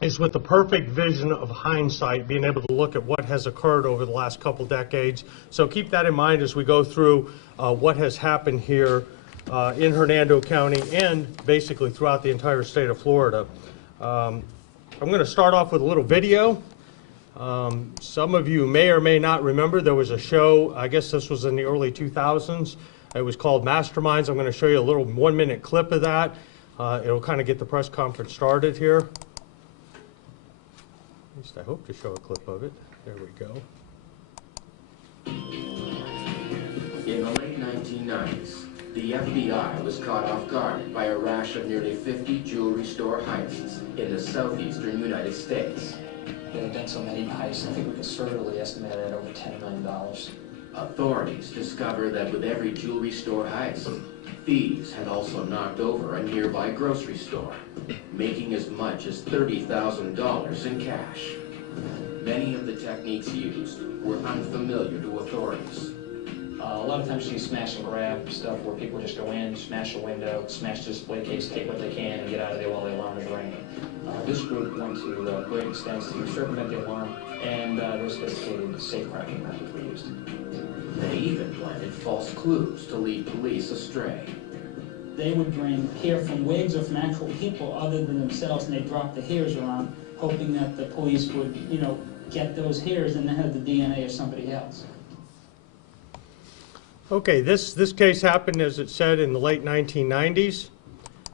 is with the perfect vision of hindsight, being able to look at what has occurred over the last couple decades. So keep that in mind as we go through what has happened here in Hernando County and basically throughout the entire state of Florida. I'm going to start off with a little video. Some of you may or may not remember there was a show, I guess this was in the early 2000s. It was called Masterminds. I'm going to show you a little 1-minute clip of that. It'll kind of get the press conference started here. At least I hope to show a clip of it. There we go. In the late 1990s, the FBI was caught off guard by a rash of nearly 50 jewelry store heists in the southeastern United States. They've done so many heists, I think we conservatively estimate it at over $10 million. Authorities discovered that with every jewelry store heist, thieves had also knocked over a nearby grocery store, making as much as $30,000 in cash. Many of the techniques used were unfamiliar to authorities. A lot of times you see smash and grab stuff where people just go in, smash a window, smash the display case, take what they can, and get out of there while the alarm is ringing. This group went to great extents to circumvent the alarm, and those sophisticated safe cracking methods were used. They even planted false clues to lead police astray. They would bring hair from wigs or from actual people other than themselves, and they drop the hairs around, hoping that the police would, get those hairs and then have the DNA of somebody else. Okay, this case happened, as it said, in the late 1990s.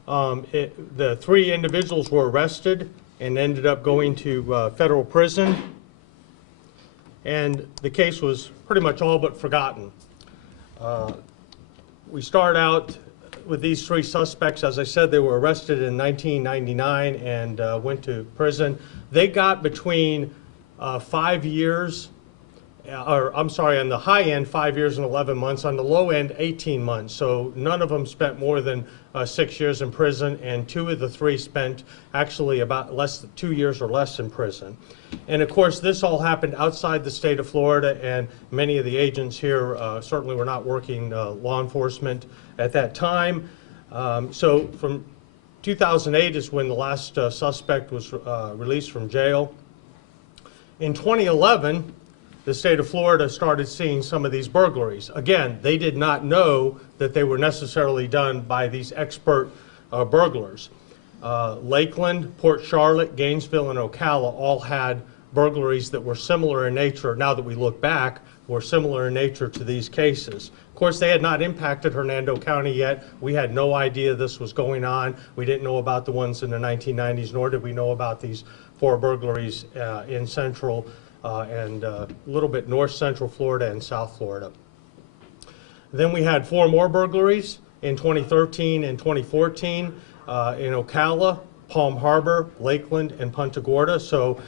The 3 individuals were arrested and ended up going to federal prison. And the case was pretty much all but forgotten. We start out with these 3 suspects. As I said, they were arrested in 1999 and went to prison. They got between 5 years, on the high end, 5 years and 11 months. On the low end, 18 months. So none of them spent more than 6 years in prison, and 2 of the 3 spent actually about less than 2 years or less in prison. And of course, this all happened outside the state of Florida, and many of the agents here certainly were not working law enforcement at that time. So from 2008 is when the last suspect was released from jail. In 2011, the state of Florida started seeing some of these burglaries. Again, they did not know that they were necessarily done by these expert burglars. Lakeland, Port Charlotte, Gainesville, and Ocala all had burglaries that were similar in nature. Now that we look back, were similar in nature to these cases. Of course, they had not impacted Hernando County yet. We had no idea this was going on. We didn't know about the ones in the 1990s, nor did we know about these 4 burglaries in central and a little bit north central Florida and South Florida. Then we had 4 more burglaries in 2013 and 2014 in Ocala, Palm Harbor, Lakeland, and Punta Gorda. So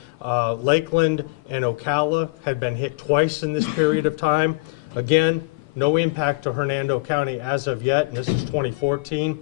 Lakeland and Ocala had been hit twice in this period of time. Again, no impact to Hernando County as of yet, and this is 2014.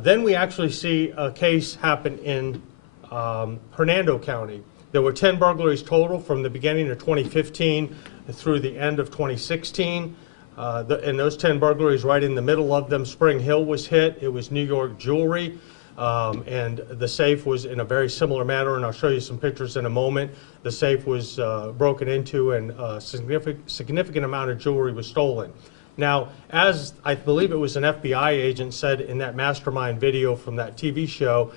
Then we actually see a case happen in Hernando County. There were 10 burglaries total from the beginning of 2015 through the end of 2016. And those 10 burglaries, right in the middle of them, Spring Hill was hit. It was New York jewelry. And the safe was in a very similar manner, and I'll show you some pictures in a moment. The safe was broken into, and a significant amount of jewelry was stolen. Now, as I believe it was an FBI agent said in that Mastermind video from that TV show,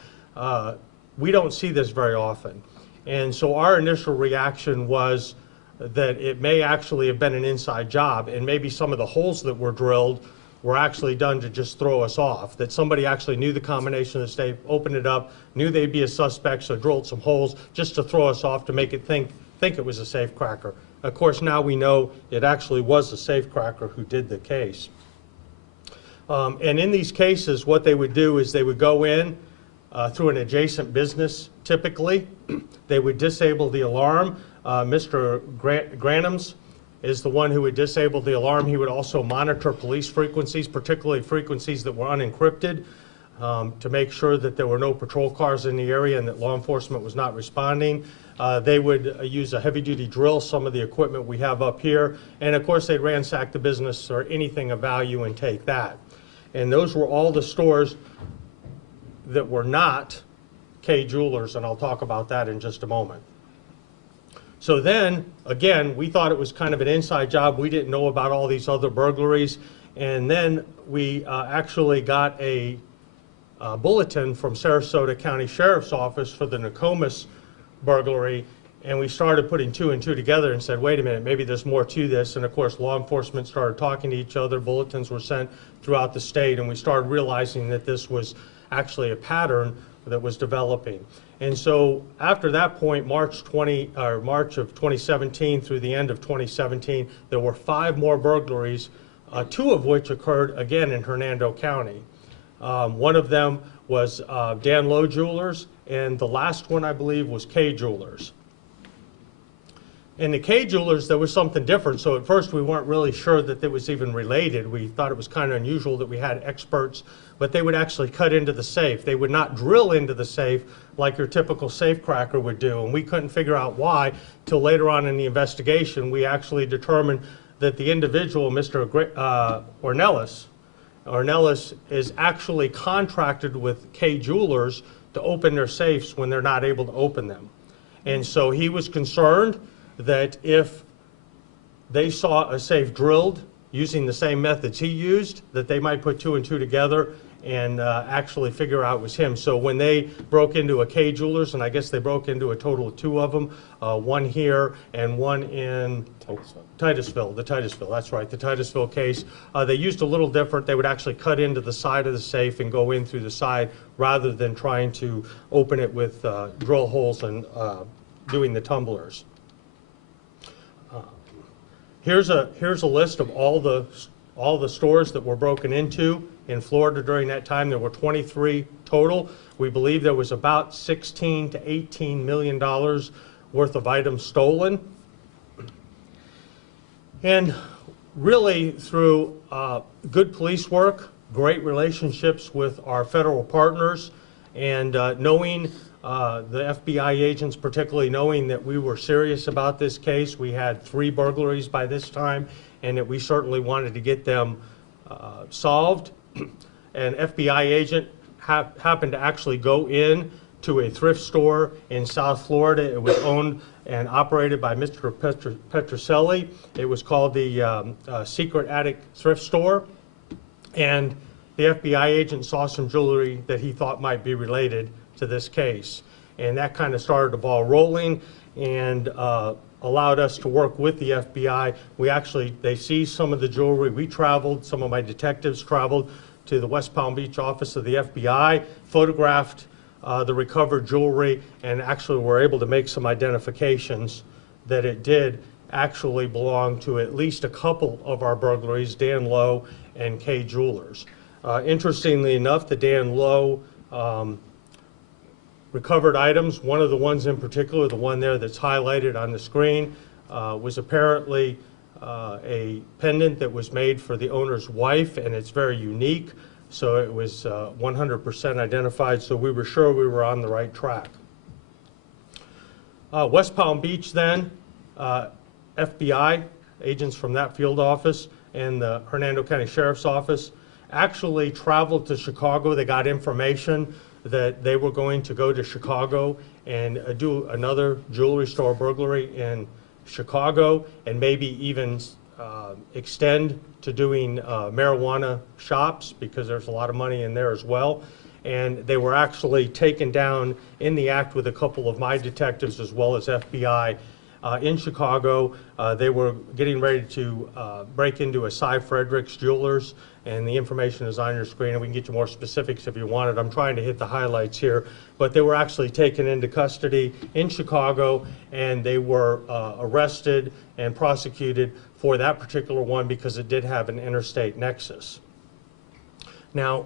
we don't see this very often. And so our initial reaction was that it may actually have been an inside job, and maybe some of the holes that were drilled were actually done to just throw us off, that somebody actually knew the combination of the safe, opened it up, knew they'd be a suspect, so drilled some holes just to throw us off to make it think it was a safe cracker. Of course, now we know it actually was a safe cracker who did the case. And in these cases, what they would do is they would go in through an adjacent business, typically. They would disable the alarm. Mr. Granums is the one who would disable the alarm. He would also monitor police frequencies, particularly frequencies that were unencrypted, to make sure that there were no patrol cars in the area and that law enforcement was not responding. They would use a heavy-duty drill, some of the equipment we have up here, and of course they'd ransack the business or anything of value and take that. And those were all the stores that were not K Jewelers, and I'll talk about that in just a moment. So then, again, we thought it was kind of an inside job. We didn't know about all these other burglaries. And then we actually got a bulletin from Sarasota County Sheriff's Office for the Nokomis burglary. And we started putting two and two together and said, wait a minute, maybe there's more to this. And of course, law enforcement started talking to each other. Bulletins were sent throughout the state. And we started realizing that this was actually a pattern that was developing. And so after that point, March of 2017 through the end of 2017, there were 5 more burglaries, 2 of which occurred again in Hernando County. One of them was Dan Lowe Jewelers, and the last one, I believe, was K Jewelers. In the K Jewelers, there was something different. So at first, we weren't really sure that it was even related. We thought it was kind of unusual that we had experts, but they would actually cut into the safe. They would not drill into the safe like your typical safe cracker would do. And we couldn't figure out why till later on in the investigation. We actually determined that the individual, Mr. Ornelas, is actually contracted with K Jewelers to open their safes when they're not able to open them. And so he was concerned that if they saw a safe drilled using the same methods he used, that they might put 2 and 2 together and actually figure out it was him. So when they broke into a K Jewelers, and I guess they broke into a total of 2 of them, one here and one in Titusville, that's right, the Titusville case. They used a little different. They would actually cut into the side of the safe and go in through the side rather than trying to open it with drill holes and doing the tumblers. Here's a list of all the stores that were broken into in Florida during that time. There were 23 total. We believe there was about $16 to $18 million worth of items stolen. And really through good police work, great relationships with our federal partners, and knowing the FBI agents, particularly knowing that we were serious about this case. We had 3 burglaries by this time, and that we certainly wanted to get them solved. An FBI agent happened to actually go in to a thrift store in South Florida. It was owned and operated by Mr. Petroselli. It was called the Secret Attic Thrift Store. And the FBI agent saw some jewelry that he thought might be related to this case. And that kind of started the ball rolling and allowed us to work with the FBI. They seized some of the jewelry. We traveled, some of my detectives traveled to the West Palm Beach office of the FBI, photographed the recovered jewelry, and actually were able to make some identifications that it did actually belong to at least a couple of our burglaries, Dan Lowe and K Jewelers. Interestingly enough, the Dan Lowe recovered items, one of the ones in particular, the one there that's highlighted on the screen, was apparently a pendant that was made for the owner's wife, and it's very unique. So it was 100% identified, so we were sure we were on the right track. West Palm Beach then, FBI agents from that field office and the Hernando County Sheriff's Office actually traveled to Chicago. They got information that they were going to go to Chicago and do another jewelry store burglary in Chicago, and maybe even extend to doing marijuana shops, because there's a lot of money in there as well. And they were actually taken down in the act with a couple of my detectives as well as FBI in Chicago. They were getting ready to break into a Cy Fredericks Jewelers, and the information is on your screen, and we can get you more specifics if you want it. I'm trying to hit the highlights here, but they were actually taken into custody in Chicago, and they were arrested and prosecuted for that particular one because it did have an interstate nexus. Now,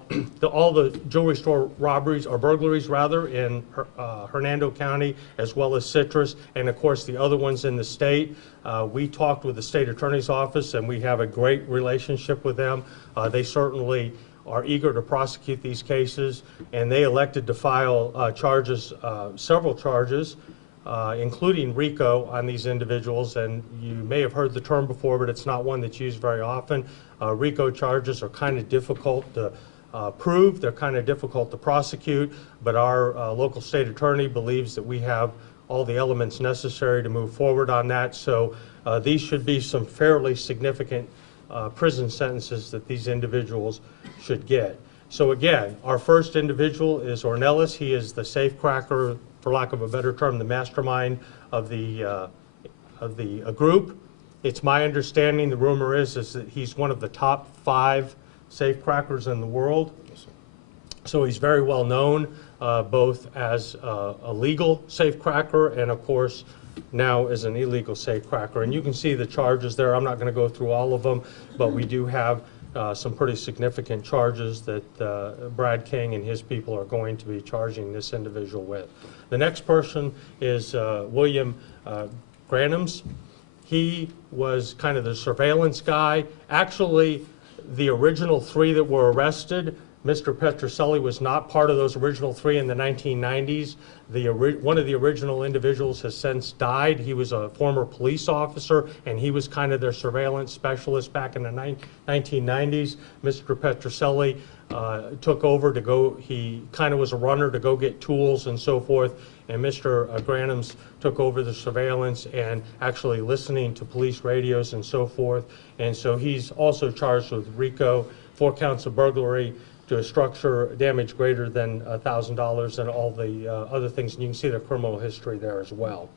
all the jewelry store robberies, or burglaries rather, in Hernando County, as well as Citrus, and of course the other ones in the state, we talked with the state attorney's office, and we have a great relationship with them. They certainly are eager to prosecute these cases, and they elected to file charges, several charges, including RICO on these individuals. And you may have heard the term before, but it's not one that's used very often. RICO charges are kind of difficult to prove. They're kind of difficult to prosecute, but our local state attorney believes that we have all the elements necessary to move forward on that. So these should be some fairly significant prison sentences that these individuals should get. So again, our first individual is Ornelas. He is the safecracker, for lack of a better term, the mastermind of the group. It's my understanding, the rumor is that he's one of the top 5 safecrackers in the world. So he's very well known, both as a legal safecracker and, of course, now as an illegal safecracker. And you can see the charges there. I'm not going to go through all of them, but we do have some pretty significant charges that Brad King and his people are going to be charging this individual with. The next person is William Granums. He was kind of the surveillance guy. Actually, the original 3 that were arrested, Mr. Petroselli was not part of those original 3 in the 1990s. One of the original individuals has since died. He was a former police officer, and he was kind of their surveillance specialist back in the 1990s. Mr. Petroselli took over to go, he kind of was a runner to go get tools and so forth, and Mr. Granums took over the surveillance and actually listening to police radios and so forth. And so he's also charged with RICO, 4 counts of burglary to a structure, damage greater than $1,000, and all the other things. And you can see the criminal history there as well.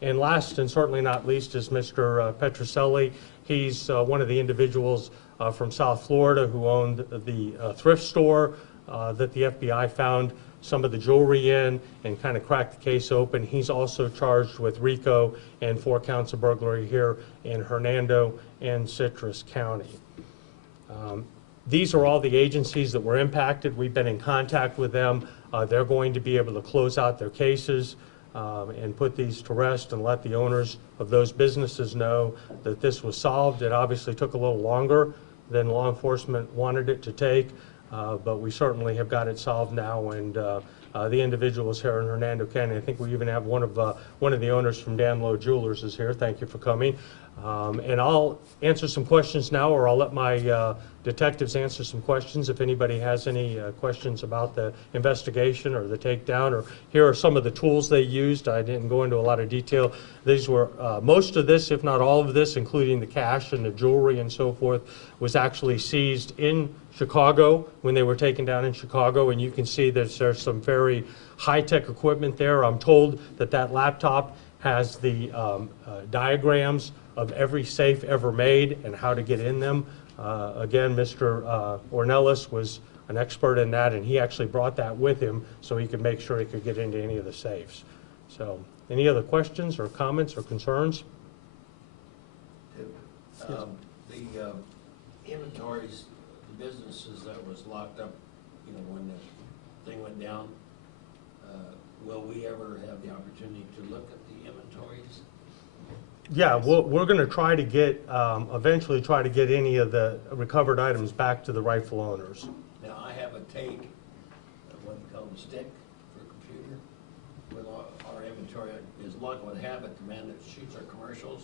And last and certainly not least is Mr. Petroselli. He's one of the individuals from South Florida who owned the thrift store that the FBI found some of the jewelry in and kind of cracked the case open. He's also charged with RICO and 4 counts of burglary here in Hernando and Citrus County. These are all the agencies that were impacted. We've been in contact with them. They're going to be able to close out their cases and put these to rest and let the owners of those businesses know that this was solved. It obviously took a little longer than law enforcement wanted it to take, but we certainly have got it solved now, and the individuals here in Hernando County, I think we even have one of the owners from Dan Lowe Jewelers is here. Thank you for coming. And I'll answer some questions now, or I'll let my detectives answer some questions if anybody has any questions about the investigation or the takedown, or here are some of the tools they used. I didn't go into a lot of detail. These were, most of this, if not all of this, including the cash and the jewelry and so forth, was actually seized in Chicago when they were taken down in Chicago, and you can see that there's some very high-tech equipment there. I'm told that that laptop has the diagrams of every safe ever made and how to get in them. Again, Mr. Ornelas was an expert in that, and he actually brought that with him so he could make sure he could get into any of the safes. So, any other questions or comments or concerns? The inventories, the businesses that was locked up, you know, when the thing went down, will we ever have the opportunity to look at the inventories? Yeah, we're going to try to get, eventually try to get any of the recovered items back to the rightful owners. Now, I have a take, what we call a stick for a computer, with our inventory. As luck would have it, the man that shoots our commercials,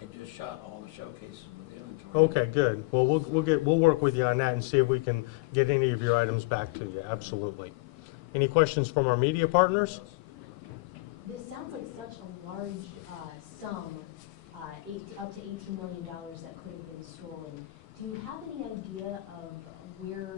I just shot all the showcases with the inventory. Okay, good. Well, we'll work with you on that and see if we can get any of your items back to you. Absolutely. Any questions from our media partners? This sounds like such a large sum, up to $18 million that could have been stolen. Do you have any idea of where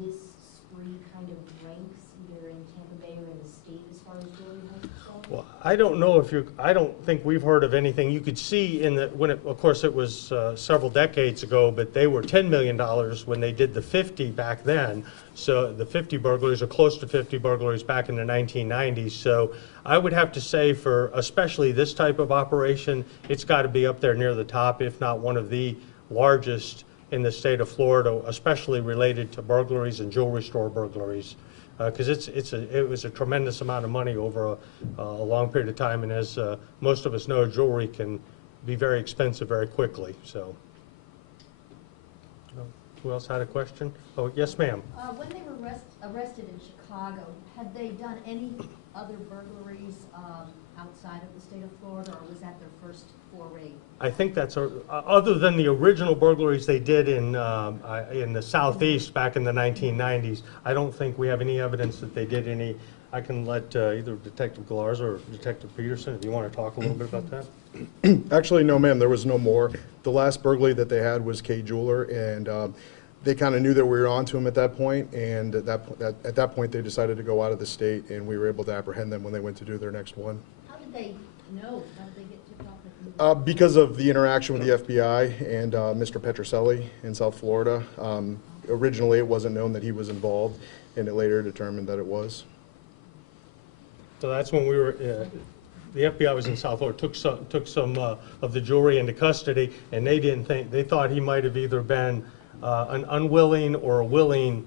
this spree kind of ranks, either in Tampa Bay or in the state, as far as jewelry heists go? Well, I don't know if I don't think we've heard of anything. You could see in the, of course it was several decades ago, but they were $10 million when they did the 50 back then. So the 50 burglaries, or close to 50 burglaries back in the 1990s. So I would have to say for especially this type of operation, it's got to be up there near the top, if not one of the largest in the state of Florida, especially related to burglaries and jewelry store burglaries. Because it was a tremendous amount of money over a long period of time, and as most of us know, jewelry can be very expensive very quickly. So, who else had a question? Oh, yes, ma'am. When they were arrested in Chicago, had they done any other burglaries outside of the state of Florida, or was that their first foray? I think that's, other than the original burglaries they did in the southeast back in the 1990s, I don't think we have any evidence that they did any. I can let either Detective Galarza or Detective Peterson, if you want to talk a little bit about that. Actually, no, ma'am, there was no more. The last burglary that they had was K Jeweler, and they kind of knew that we were on to them at that point, and at that point, they decided to go out of the state, and we were able to apprehend them when they went to do their next one. How did they know? How did they get tipped off that you? Because of the interaction with the FBI and Mr. Petroselli in South Florida. Originally, it wasn't known that he was involved, and it later determined that it was. So that's when we were, the FBI was in South Florida, took some of the jewelry into custody, and they didn't think, they thought he might have either been an unwilling or a willing,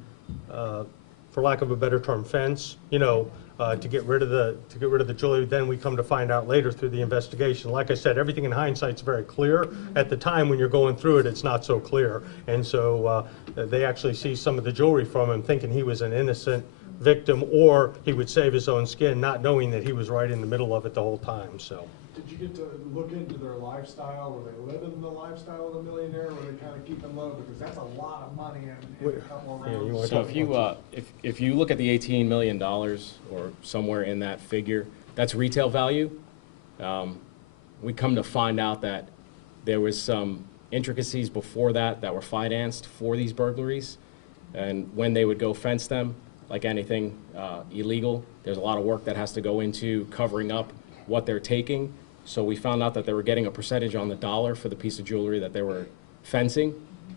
for lack of a better term, fence, you know, to get rid of the jewelry. Then we come to find out later through the investigation. Like I said, everything in hindsight's very clear. At the time when you're going through it, it's not so clear. And so they actually see some of the jewelry from him, thinking he was an innocent victim, or he would save his own skin, not knowing that he was right in the middle of it the whole time. So. Did you get to look into their lifestyle? Were they living the lifestyle of a millionaire, or were they kind of keeping low? Because that's a lot of money in a couple of rounds. So if you look at the $18 million or somewhere in that figure, that's retail value. We come to find out that there was some intricacies before that were financed for these burglaries, and when they would go fence them, like anything illegal, there's a lot of work that has to go into covering up what they're taking. So we found out that they were getting a percentage on the dollar for the piece of jewelry that they were fencing.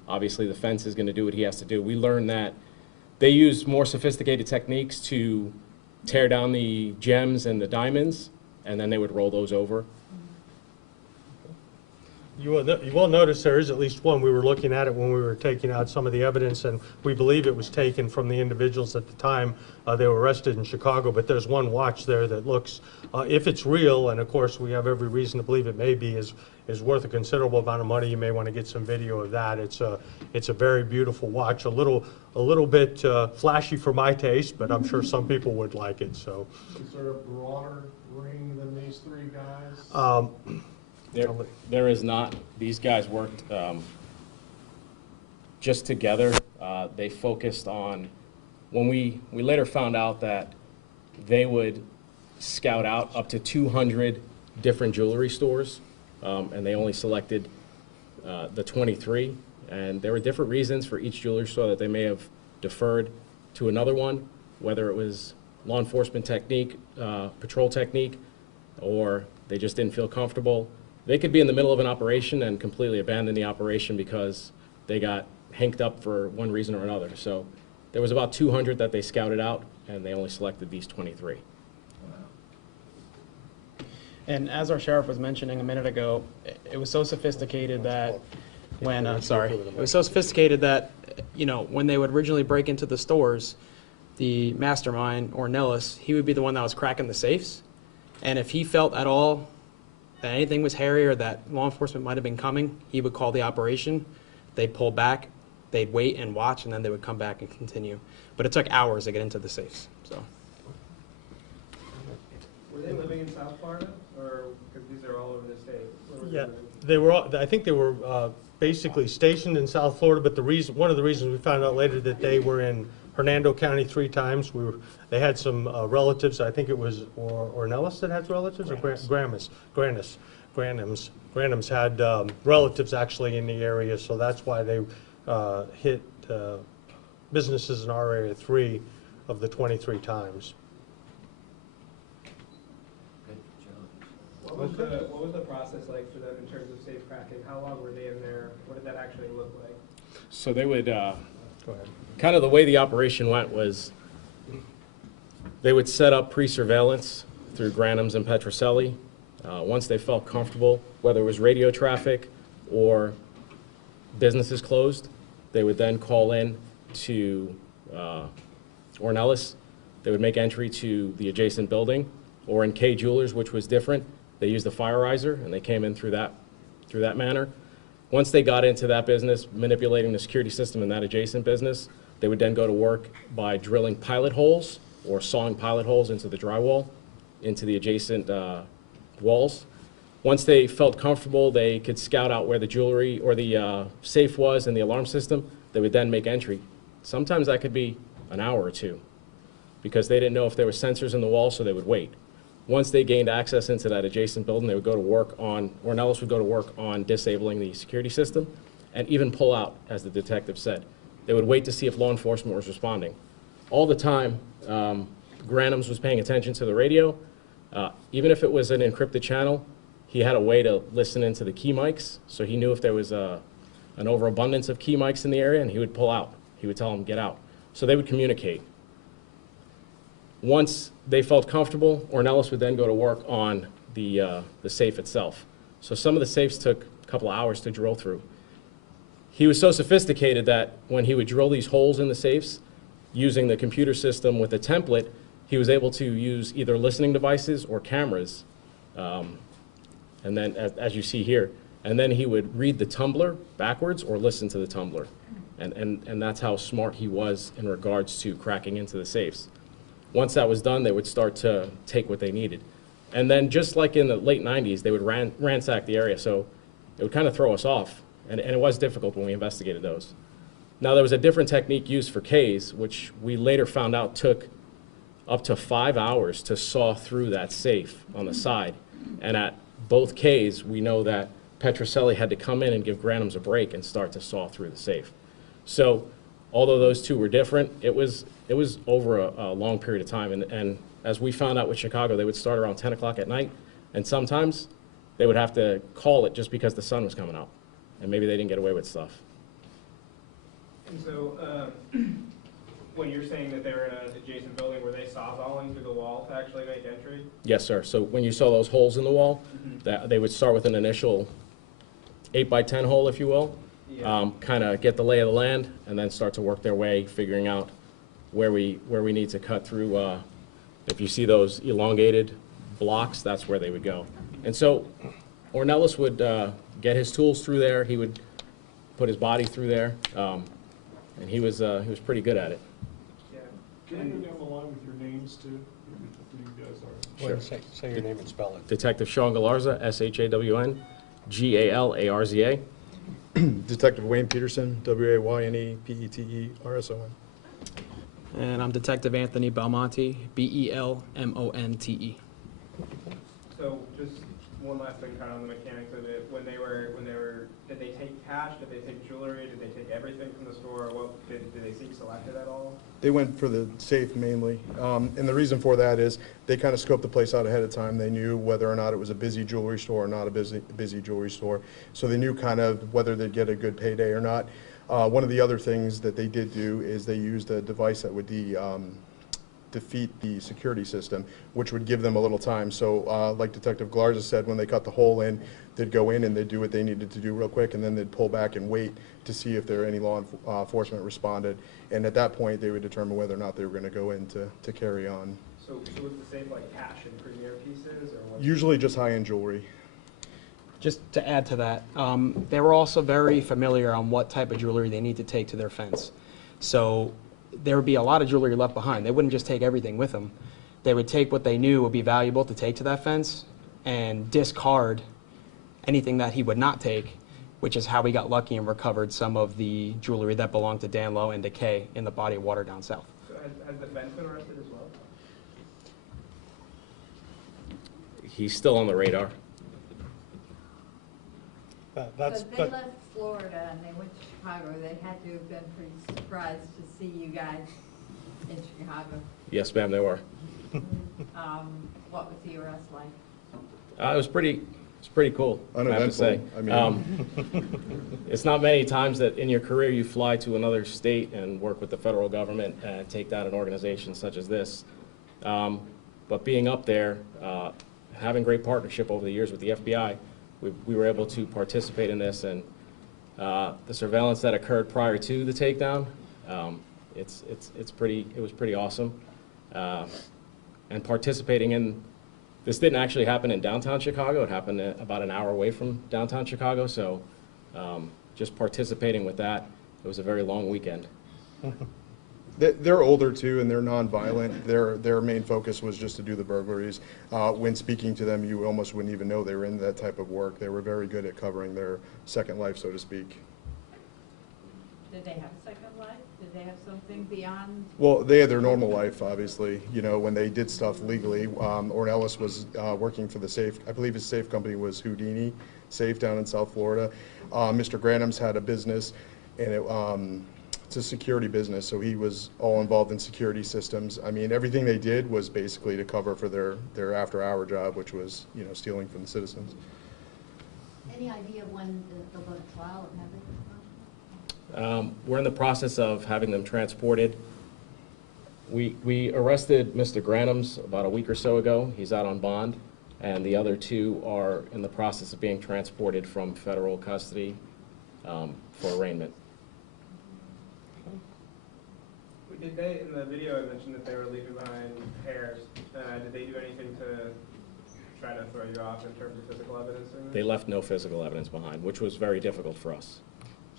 Obviously, the fence is going to do what he has to do. We learned that they use more sophisticated techniques to tear down the gems and the diamonds, and then they would roll those over. You will notice there is at least one. We were looking at it when we were taking out some of the evidence, and we believe it was taken from the individuals at the time they were arrested in Chicago. But there's one watch there that looks, if it's real, and of course we have every reason to believe it may be, is worth a considerable amount of money. You may want to get some video of that. It's a very beautiful watch, a little bit flashy for my taste, but I'm sure some people would like it. So. Is there a broader ring than these three guys? There is not. These guys worked just together. They focused on, when we later found out that they would scout out up to 200 different jewelry stores, and they only selected the 23. And there were different reasons for each jewelry store that they may have deferred to another one, whether it was law enforcement technique, patrol technique, or they just didn't feel comfortable. They could be in the middle of an operation and completely abandon the operation because they got hanked up for one reason or another. So there was about 200 that they scouted out, and they only selected these 23. And as our sheriff was mentioning a minute ago, it was so sophisticated that when, it was so sophisticated that, you know, when they would originally break into the stores, the mastermind, or Nellis, he would be the one that was cracking the safes. And if he felt at all that anything was hairy or that law enforcement might have been coming, he would call the operation. They'd pull back, they'd wait and watch, and then they would come back and continue. But it took hours to get into the safes. So. Were they living in South Florida, or because these are all over the state? Yeah, they were. I think they were basically stationed in South Florida. But one of the reasons we found out later that they were in Hernando County 3 times. They had some relatives. I think it was Ornelas that had relatives, or Granham's had relatives actually in the area, so that's why they hit businesses in our area 3 of the 23 times. What was the process like for them in terms of safe cracking? How long were they in there? What did that actually look like? So they would, Go ahead. kind of the way the operation went was they would set up pre-surveillance through Granham's and Petroselli. Once they felt comfortable, whether it was radio traffic or businesses closed, they would then call in to Ornelas. They would make entry to the adjacent building, or in K Jewelers, which was different. They used the Firerizer, and they came in through that manner. Once they got into that business, manipulating the security system in that adjacent business, they would then go to work by drilling pilot holes or sawing pilot holes into the drywall into the adjacent walls. Once they felt comfortable, they could scout out where the jewelry or the safe was and the alarm system. They would then make entry. Sometimes that could be an hour or two because they didn't know if there were sensors in the wall, so they would wait. Once they gained access into that adjacent building, they would go to work on, or Nellis would go to work on disabling the security system and even pull out, as the detective said. They would wait to see if law enforcement was responding. All the time, Granums was paying attention to the radio. Even if it was an encrypted channel, he had a way to listen into the key mics, so he knew if there was an overabundance of key mics in the area, and he would pull out. He would tell them, get out. So they would communicate. Once they felt comfortable, Ornelas would then go to work on the safe itself. So some of the safes took a couple of hours to drill through. He was so sophisticated that when he would drill these holes in the safes, using the computer system with a template, he was able to use either listening devices or cameras, and then, as you see here, and then he would read the tumbler backwards or listen to the tumbler. And that's how smart he was in regards to cracking into the safes. Once that was done, they would start to take what they needed. And then just like in the late 90s, they would ransack the area, so it would kind of throw us off. And it was difficult when we investigated those. Now, there was a different technique used for Ks, which we later found out took up to 5 hours to saw through that safe on the side. And at both Ks, we know that Petroselli had to come in and give Granums a break and start to saw through the safe. So although those two were different, it was over a long period of time. And as we found out with Chicago, they would start around 10 o'clock at night, and sometimes they would have to call it just because the sun was coming out, and maybe they didn't get away with stuff. And so, when you're saying that they were in an adjacent building, were they sawzalling through the wall to actually make entry? Yes, sir. So when you saw those holes in the wall, that they would start with an initial 8x10 hole, if you will, Yeah. kind of get the lay of the land, and then start to work their way, figuring out where we need to cut through. If you see those elongated blocks, that's where they would go. And so Ornelas would get his tools through there. He would put his body through there, and he was pretty good at it. Yeah. Can you go down the line with your names too? Who you guys are? Sure. Say your name and spell it. Detective Sean Galarza, SHAWN, Detective Wayne Peterson, WAYNEPETERSON. And I'm Detective Anthony Belmonte, BELMONTE. So just one last thing kind of on the mechanics of it. When they were, did they take cash? Did they take jewelry? Did they take everything from the store? What, did they seek selected at all? They went for the safe mainly, and the reason for that is they kind of scoped the place out ahead of time. They knew whether or not it was a busy jewelry store or not a busy jewelry store, so they knew kind of whether they'd get a good payday or not. One of the other things that they did do is they used a device that would defeat the security system, which would give them a little time. So like Detective Galarza said, when they cut the hole in, they'd go in and they'd do what they needed to do real quick, and then they'd pull back and wait to see if there any law enforcement responded. And at that point, they would determine whether or not they were going to go in to carry on. So was the safe like cash and premier pieces, or what? Usually just high-end jewelry. Just to add to that, they were also very familiar on what type of jewelry they need to take to their fence. So there would be a lot of jewelry left behind. They wouldn't just take everything with them. They would take what they knew would be valuable to take to that fence and discard anything that he would not take, which is how we got lucky and recovered some of the jewelry that belonged to Dan Lowe and Decay in the body of water down south. So has the fence been arrested as well? He's still on the radar. So they left Florida and they went to Chicago. They had to have been pretty surprised to see you guys in Chicago. Yes, ma'am, they were. What was the arrest like? It was pretty cool, I have to say. It's not many times that in your career you fly to another state and work with the federal government and take down an organization such as this. But being up there, having great partnership over the years with the FBI, we were able to participate in this, and the surveillance that occurred prior to the takedown, it was pretty awesome. And participating in, this didn't actually happen in downtown Chicago, it happened about an hour away from downtown Chicago, so just participating with that, it was a very long weekend. They're older too, and they're non-violent. Their main focus was just to do the burglaries. When speaking to them, you almost wouldn't even know they were in that type of work. They were very good at covering their second life, so to speak. Did they have a second life? Did they have something beyond? Well, they had their normal life, obviously. You know, when they did stuff legally. Ornelas was working for the safe, I believe his safe company was Houdini Safe down in South Florida. Mr. Granham's had a business, and it's a security business, so he was all involved in security systems. I mean, everything they did was basically to cover for their after-hour job, which was, you know, stealing from the citizens. Any idea of when they'll go to trial and have it? We're in the process of having them transported. We arrested Mr. Granham's about a week or so ago. He's out on bond, and the other two are in the process of being transported from federal custody for arraignment. Did they, in the video, I mentioned that they were leaving behind hairs. Did they do anything to try to throw you off in terms of physical evidence? They left no physical evidence behind, which was very difficult for us.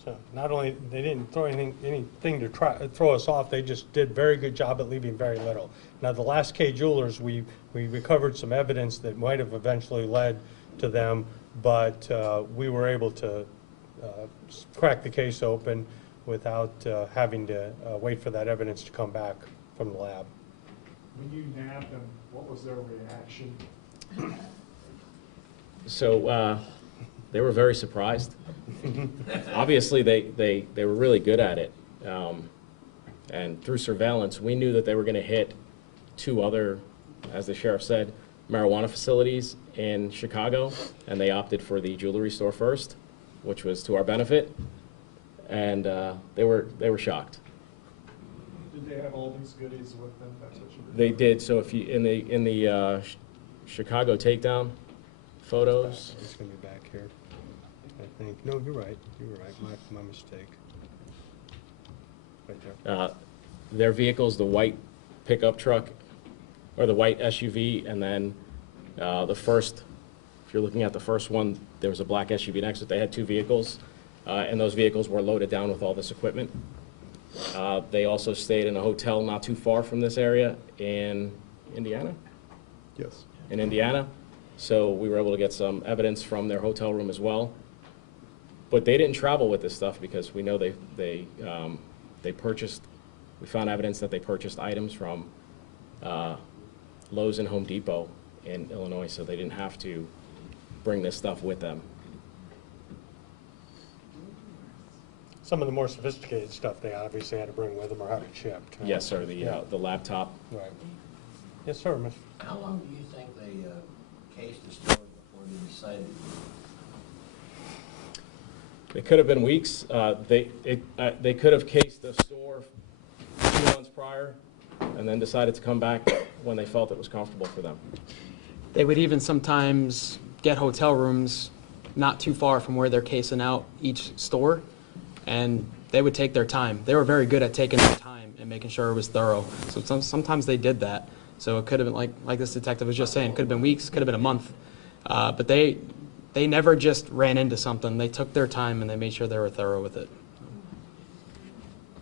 So not only, they didn't throw anything to throw us off, they just did a very good job at leaving very little. Now, the last K Jewelers, we recovered some evidence that might have eventually led to them, but we were able to crack the case open without having to wait for that evidence to come back from the lab. When you nabbed them, what was their reaction? So they were very surprised. Obviously, they were really good at it. And through surveillance, we knew that they were going to hit two other, as the sheriff said, marijuana facilities in Chicago, and they opted for the jewelry store first, which was to our benefit. And they were shocked. Did they have all these goodies with them? That's what you were They did. So if you in the Chicago takedown photos. It's going to be back here, I think. No, you're right. You were right. My mistake. Right there. Their vehicles, the white pickup truck or the white SUV, and then the first. If you're looking at the first one, there was a black SUV next to it. They had two vehicles. And those vehicles were loaded down with all this equipment. They also stayed in a hotel not too far from this area in Indiana? Yes. In Indiana. So we were able to get some evidence from their hotel room as well. But they didn't travel with this stuff because we know they purchased, we found evidence that they purchased items from Lowe's and Home Depot in Illinois, so they didn't have to bring this stuff with them. Some of the more sophisticated stuff they obviously had to bring with them or have it shipped. Yes, sir, the laptop. Right. Yes, sir, Mr. How long do you think they cased the store before they decided? It could have been weeks. They could have cased the store 2 months prior and then decided to come back when they felt it was comfortable for them. They would even sometimes get hotel rooms not too far from where they're casing out each store, and they would take their time. They were very good at taking their time and making sure it was thorough. So sometimes they did that. So it could have been, like this detective was just saying, it could have been weeks, could have been a month. But they never just ran into something. They took their time and they made sure they were thorough with it.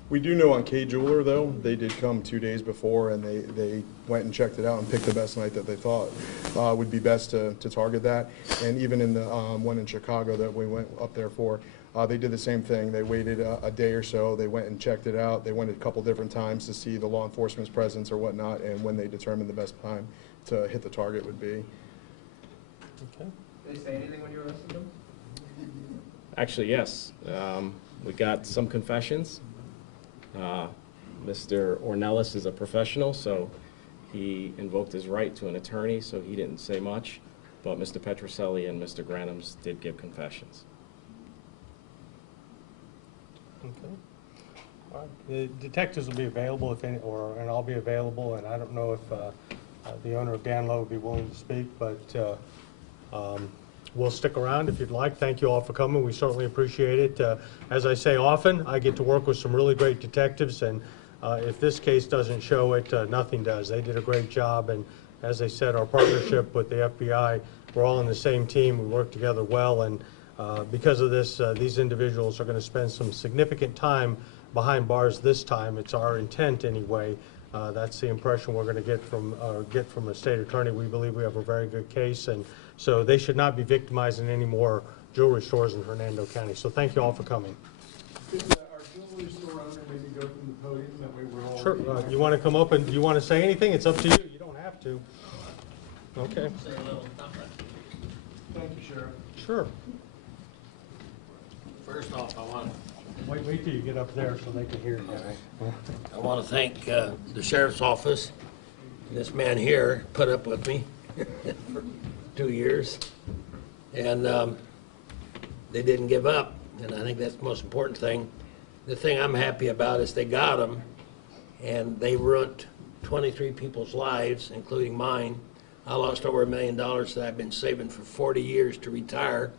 We do know on K Jeweler, though, they did come 2 days before, and they went and checked it out and picked the best night that they thought would be best to target that. And even in the one in Chicago that we went up there for, they did the same thing. They waited a day or so. They went and checked it out. They went a couple different times to see the law enforcement's presence or whatnot, and when they determined the best time to hit the target would be. Okay. Did they say anything when you arrested them? Actually, yes. We got some confessions. Mr. Ornelas is a professional, so he invoked his right to an attorney, so he didn't say much. But Mr. Petroselli and Mr. Granham's did give confessions. Okay. All right. The detectives will be available if any, and I'll be available, and I don't know if the owner of Dan Lowe would be willing to speak, but we'll stick around if you'd like. Thank you all for coming. We certainly appreciate it. As I say often, I get to work with some really great detectives, and if this case doesn't show it, nothing does. They did a great job, and as I said, our partnership with the FBI, we're all on the same team. We work together well, and because of this, these individuals are going to spend some significant time behind bars this time. It's our intent anyway. That's the impression we're going to get from the state attorney. We believe we have a very good case, and so they should not be victimizing any more jewelry stores in Hernando County. So thank you all for coming. Could our jewelry store owner maybe go from the podium, that way we're all. Sure. You want to come up and do you want to say anything? It's up to you. You don't have to. Okay. Thank you, Sheriff. Sure. First off, Wait till you get up there so they can hear you. I want to thank the sheriff's office. This man here put up with me for 2 years. And they didn't give up, and I think that's the most important thing. The thing I'm happy about is they got them, and they ruined 23 people's lives, including mine. I lost over $1 million that I've been saving for 40 years to retire.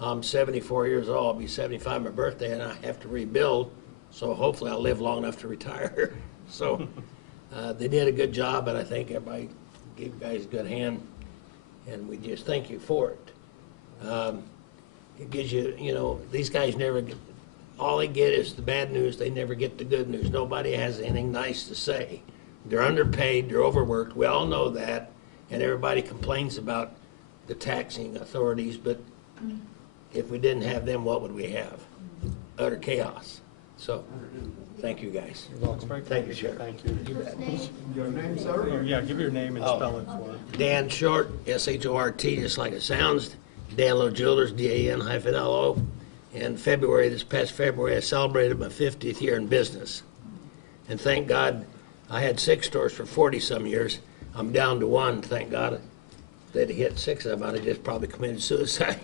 I'm 74 years old. I'll be 75 my birthday, and I have to rebuild. So hopefully I'll live long enough to retire. So they did a good job, and I think everybody gave you guys a good hand, and we just thank you for it. It gives you, you know, these guys never get, all they get is the bad news. They never get the good news. Nobody has anything nice to say. They're underpaid. They're overworked. We all know that, and everybody complains about the taxing authorities, but if we didn't have them, what would we have? Utter chaos. So, thank you, guys. You're welcome. Thank you, Sheriff. Thank you. Your name, sir? Yeah, give your name and spell it for it. Dan Short, S-H-O-R-T, just like it sounds. Danlo Jewelers, D-A-N-L-O. And February, this past February, I celebrated my 50th year in business. And thank God, I had 6 stores for 40-some years. I'm down to 1, thank God. If they'd hit 6 of them, I'd have just probably committed suicide.